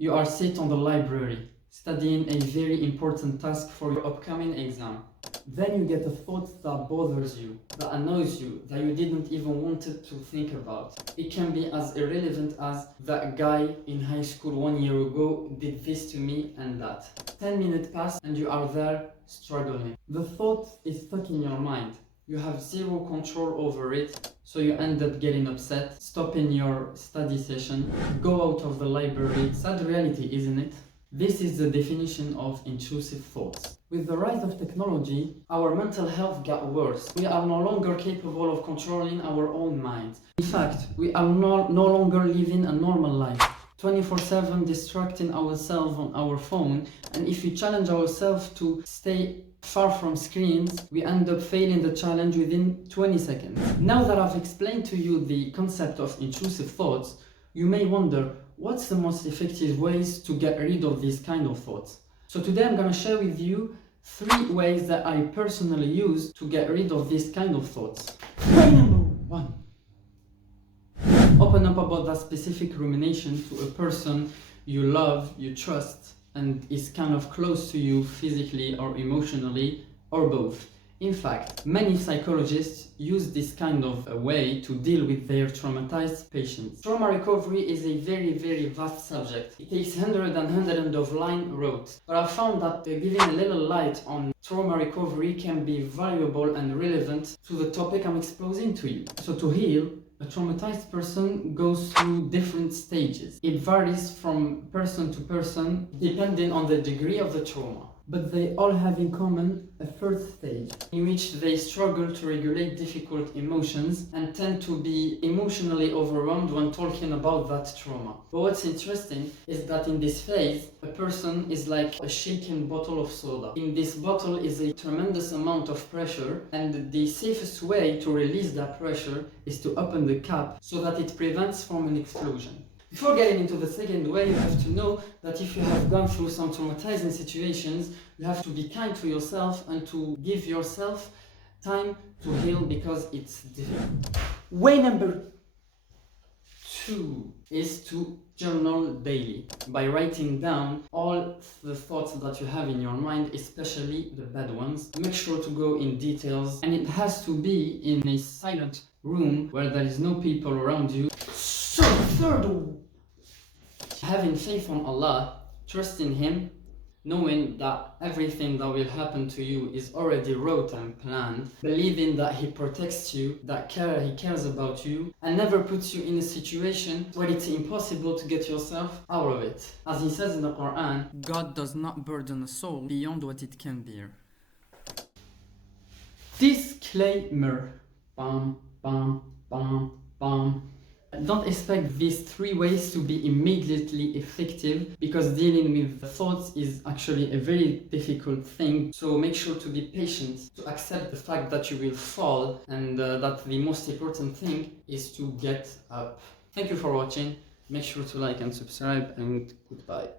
You are sit on the library, studying a very important task for your upcoming exam. Then you get a thought that bothers you, that annoys you, that you didn't even want to think about. It can be as irrelevant as that guy in high school 1 year ago did this to me and that. 10 minutes pass and you are there struggling. The thought is stuck in your mind. You have zero control over it, so you end up getting upset, stopping your study session, go out of the library. Sad reality, isn't it? This is the definition of intrusive thoughts. With the rise of technology, our mental health got worse. We are no longer capable of controlling our own minds. In fact, we are no longer living a normal life, 24/7 distracting ourselves on our phone, and if we challenge ourselves to stay far from screens, we end up failing the challenge within 20 seconds. Now that I've explained to you the concept of intrusive thoughts, you may wonder, what's the most effective ways to get rid of these kind of thoughts? So today I'm gonna share with you 3 ways that I personally use to get rid of these kind of thoughts. Way number 1. Open up about that specific rumination to a person you love, you trust, and is kind of close to you physically or emotionally, or both. In fact, many psychologists use this kind of a way to deal with their traumatized patients. Trauma recovery is a very vast subject. It takes hundreds of line wrote. But I found that giving a little light on trauma recovery can be valuable and relevant to the topic I'm exposing to you. So to heal, a traumatized person goes through different stages. It varies from person to person depending on the degree of the trauma. But they all have in common a first stage in which they struggle to regulate difficult emotions and tend to be emotionally overwhelmed when talking about that trauma. But what's interesting is that in this phase, a person is like a shaken bottle of soda. In this bottle is a tremendous amount of pressure, and the safest way to release that pressure is to open the cap so that it prevents from an explosion. Before getting into the second way, you have to know that if you have gone through some traumatizing situations, you have to be kind to yourself and to give yourself time to heal because it's difficult. Way number 2 is to journal daily by writing down all the thoughts that you have in your mind, especially the bad ones. Make sure to go in details, and it has to be in a silent room where there is no people around you. So, third, having faith on Allah, trusting Him, knowing that everything that will happen to you is already wrote and planned, believing that He protects you, that He cares about you, and never puts you in a situation where it's impossible to get yourself out of it. As He says in the Quran, God does not burden a soul beyond what it can bear. Disclaimer. Bam, bam, bam, bam. Don't expect these 3 ways to be immediately effective, because dealing with thoughts is actually a very difficult thing. So make sure to be patient, to accept the fact that you will fall, and that the most important thing is to get up. Thank you for watching. Make sure to like and subscribe, and goodbye.